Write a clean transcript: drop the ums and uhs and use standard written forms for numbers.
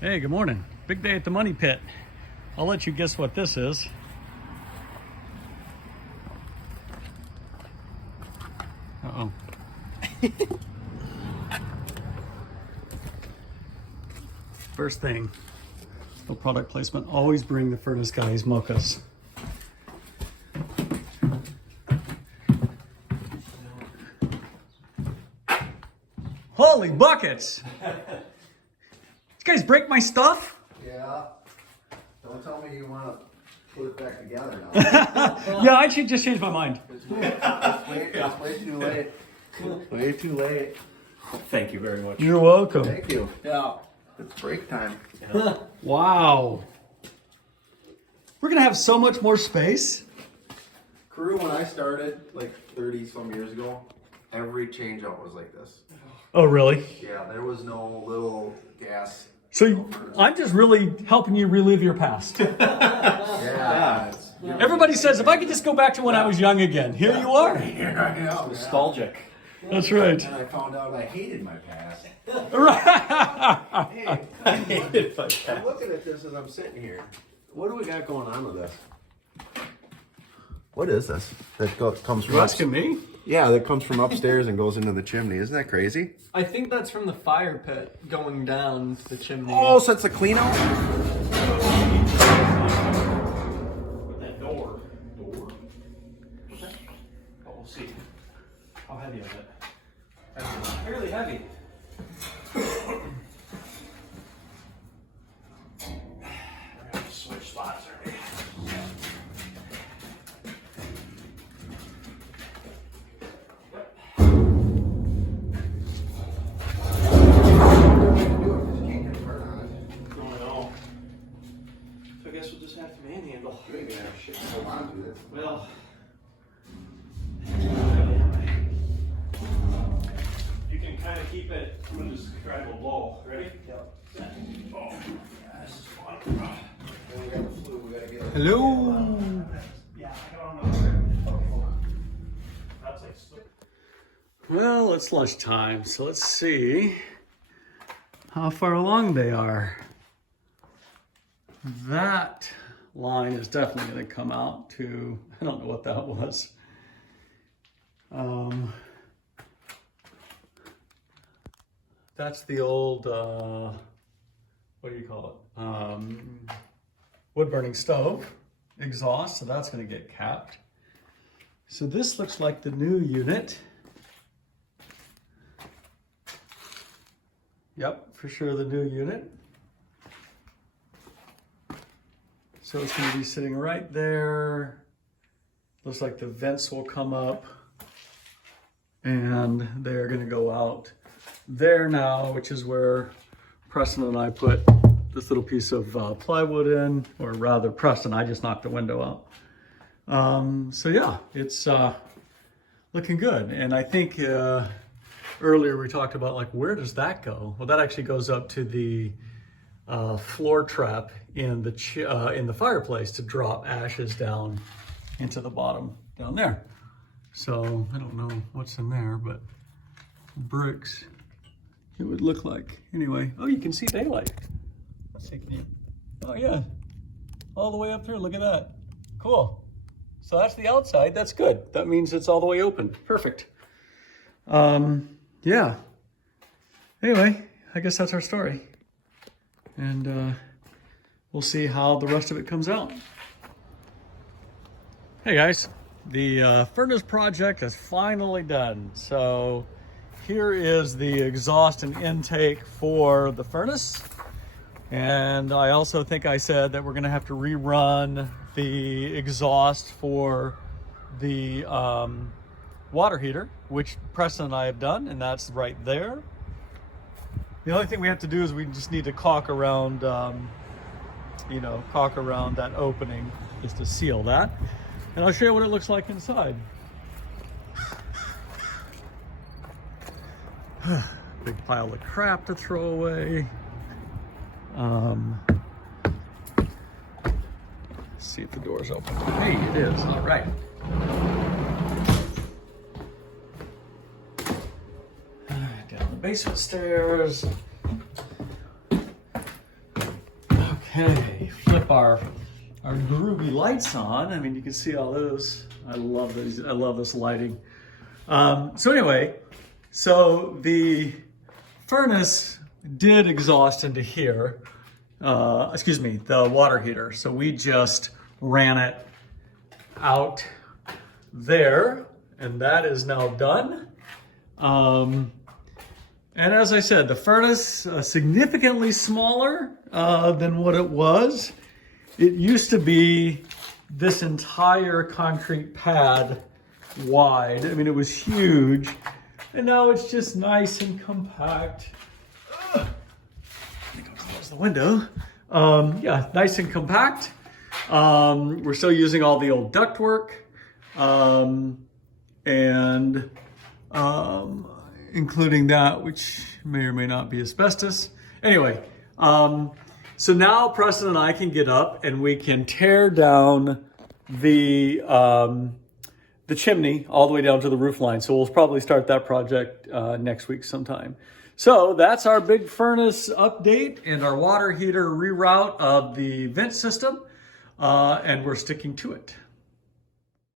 Hey, good morning. Big day at the money pit. I'll let you guess what this is. Uh-oh. First thing, no product placement. Always bring the furnace guys mochas. Holy buckets! You guys break my stuff? Yeah. Don't tell me you want to put it back together now. Yeah, I should just change my mind. It's way too late. Way too late. Thank you very much. You're welcome. Thank you. Yeah. It's break time. Wow. We're gonna have so much more space. Crew, when I started like 30 some years ago, every change out was like this. Oh, really? Yeah, there was no little gas. So I'm just really helping you relive your past. Yeah. Everybody says, if I could just go back to when I was young again, here you are. Nostalgic. That's right. And I found out I hated my past. Right. Hey, I'm looking at this as I'm sitting here. What do we got going on with this? What is this? That comes from You asking me? Yeah, that comes from upstairs and goes into the chimney. Isn't that crazy? I think that's from the fire pit going down the chimney. Oh, so it's a clean out? That door. Oh, we'll see. How heavy is it? Fairly heavy. We're gonna switch spots already. So I guess we'll just have to manhandle. Well, you can kind of keep it. I'm gonna just try to blow. Ready? Yep. Oh, this is fun. Hello. Yeah, I don't know. That's like slip. Well, it's lunchtime, so let's see how far along they are. That line is definitely going to come out to, I don't know what that was. That's the old, what do you call it? Wood burning stove exhaust, so that's going to get capped. So this looks like the new unit. Yep, for sure the new unit. So it's going to be sitting right there. Looks like the vents will come up and they're going to go out there now, which is where Preston and I put this little piece of plywood in, or rather Preston, I just knocked the window out. So yeah, it's looking good. And I think earlier we talked about like, where does that go? Well, that actually goes up to the floor trap in the fireplace to drop ashes down into the bottom down there. So I don't know what's in there, but bricks it would look like. Anyway, oh, you can see daylight. Let's see, can you? Oh yeah, all the way up there. Look at that. Cool. So that's the outside. That's good. That means it's all the way open. Perfect. Yeah. Anyway, I guess that's our story. And we'll see how the rest of it comes out. Hey guys, the furnace project is finally done. So here is the exhaust and intake for the furnace. And I also think I said that we're gonna have to rerun the exhaust for the water heater, which Preston and I have done, and that's right there. The only thing we have to do is we just need to caulk around, caulk around that opening just to seal that. And I'll show you what it looks like inside. Big pile of crap to throw away. Let's see if the door's open. Hey, it is. All right. Down the basement stairs. Okay, flip our groovy lights on. I mean, you can see all those. I love these. I love this lighting. So anyway, so the furnace did exhaust into here. Excuse me, the water heater. So we just ran it out there, and that is now done. And as I said, the furnace significantly smaller than what it was. It used to be this entire concrete pad wide. I mean, it was huge. And now it's just nice and compact. I think I'll close the window. Yeah, nice and compact. We're still using all the old ductwork. Including that, which may or may not be asbestos. Anyway, so now Preston and I can get up and we can tear down the chimney all the way down to the roof line. So we'll probably start that project next week sometime. So that's our big furnace update and our water heater reroute of the vent system, and we're sticking to it.